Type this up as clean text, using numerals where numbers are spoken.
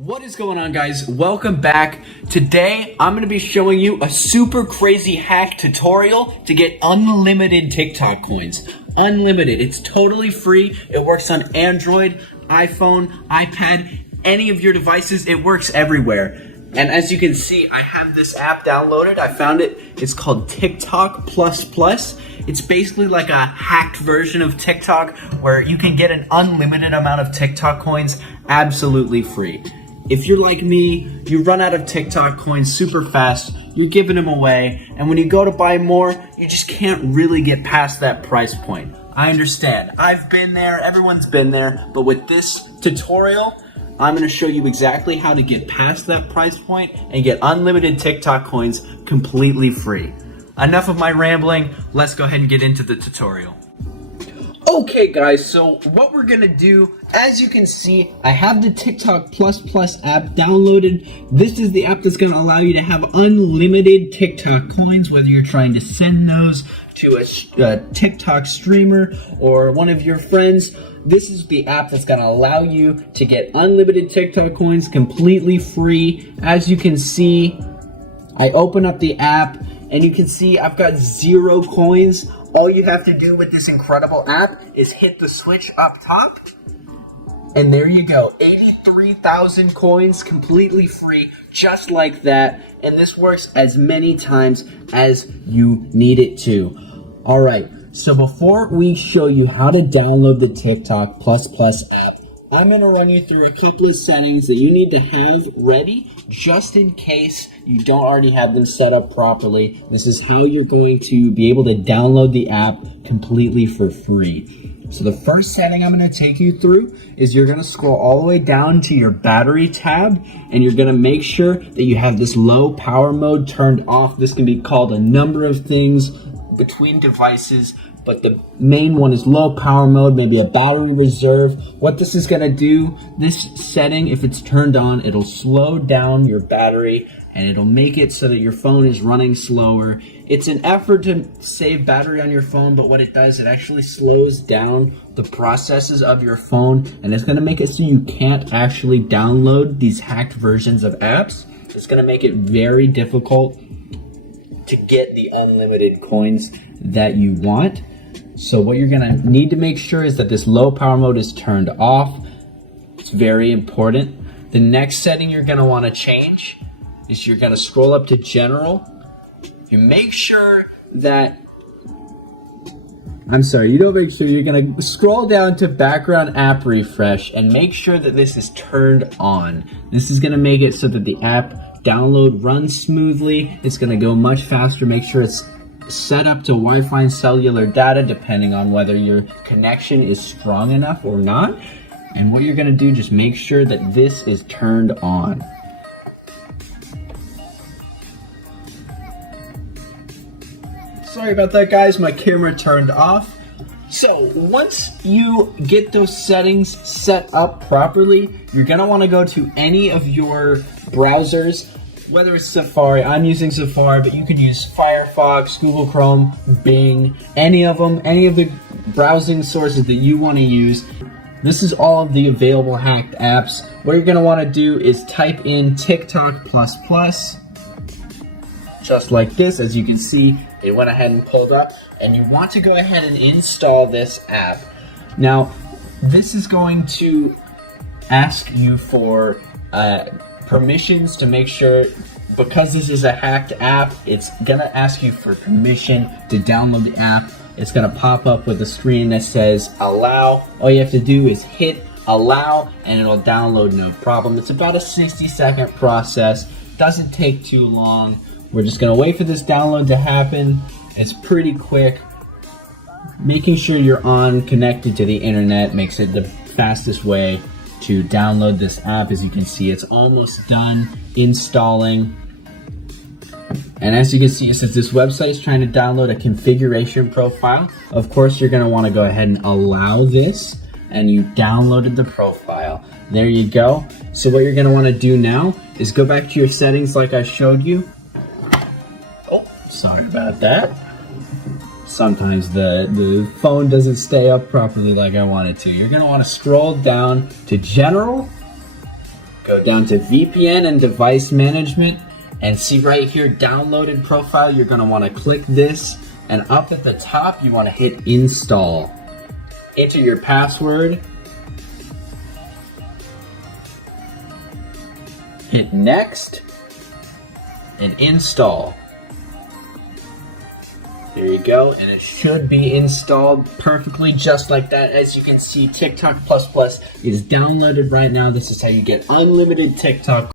What is going on, guys? Welcome back. Today, I'm going to be showing you a super crazy hack tutorial to get unlimited TikTok coins. Unlimited. It's totally free. It works on Android, iPhone, iPad, any of your devices. It works everywhere. And as you can see, I have this app downloaded. I found it. It's called TikTok Plus Plus. It's basically like a hacked version of TikTok where you can get an unlimited amount of TikTok coins absolutely free. If you're like me, you run out of TikTok coins super fast, you're giving them away, and when you go to buy more, you just can't really get past that price point. I understand. I've been there, everyone's been there, but with this tutorial, I'm going to show you exactly how to get past that price point and get unlimited TikTok coins completely free. Enough of my rambling, let's go ahead and get into the tutorial. Okay guys, so what we're gonna do, as you can see, I have the TikTok Plus Plus app downloaded. This is the app that's gonna allow you to have unlimited TikTok coins, whether you're trying to send those to a TikTok streamer or one of your friends. This is the app that's gonna allow you to get unlimited TikTok coins completely free. As you can see, I open up the app and you can see I've got 0 coins. All you have to do with this incredible app is hit the switch up top, and there you go, 83,000 coins completely free, just like that, and this works as many times as you need it to. Alright, so before we show you how to download the TikTok Plus Plus app, I'm going to run you through a couple of settings that you need to have ready just in case you don't already have them set up properly. This is how you're going to be able to download the app completely for free. So the first setting I'm going to take you through is you're going to scroll all the way down to your battery tab, and you're going to make sure that you have this low power mode turned off. This can be called a number of things between devices, but the main one is low power mode, maybe a battery reserve. What this is going to do, this setting, if it's turned on, it'll slow down your battery and it'll make it so that your phone is running slower. It's an effort to save battery on your phone, but what it does, it actually slows down the processes of your phone, and it's going to make it so you can't actually download these hacked versions of apps. It's going to make it very difficult to get the unlimited coins that you want. So what you're gonna need to make sure is that this low power mode is turned off. It's very important. The next setting you're gonna wanna change is you're gonna scroll up to general. You make sure that, you're gonna scroll down to background app refresh and make sure that this is turned on. This is gonna make it so that the app download runs smoothly. It's gonna go much faster. Make sure it's set up to Wi-Fi and cellular data, depending on whether your connection is strong enough or not. And what you're gonna do, just make sure that this is turned on. Sorry about that, guys, my camera turned off. So once you get those settings set up properly, you're gonna wanna go to any of your browsers, whether it's Safari. I'm using Safari, but you can use Firefox, Google Chrome, Bing, any of them, any of the browsing sources that you want to use. This is all of the available hacked apps. What you're going to want to do is type in TikTok Plus Plus, just like this. As you can see, it went ahead and pulled up, and you want to go ahead and install this app. Now, this is going to ask you for permissions to make sure, because this is a hacked app, it's gonna ask you for permission to download the app. It's gonna pop up with a screen that says allow. All you have to do is hit allow and it'll download no problem. It's about a 60-second process. Doesn't take too long. We're just gonna wait for this download to happen. It's pretty quick. Making sure you're connected to the internet makes it the fastest way to download this app. As you can see, it's almost done installing. And as you can see, it says this website is trying to download a configuration profile. Of course, you're going to want to go ahead and allow this, and you downloaded the profile. There you go. So what you're going to want to do now is go back to your settings like I showed you. Oh, sorry about that. Sometimes the phone doesn't stay up properly like I want it to. You're going to want to scroll down to general, Go down to VPN and device management and see right here, downloaded profile. You're gonna wanna click this, and up at the top, you wanna hit install. Enter your password. Hit next and install. There you go, and it should be installed perfectly just like that. As you can see, TikTok++ is downloaded right now. This is how you get unlimited TikTok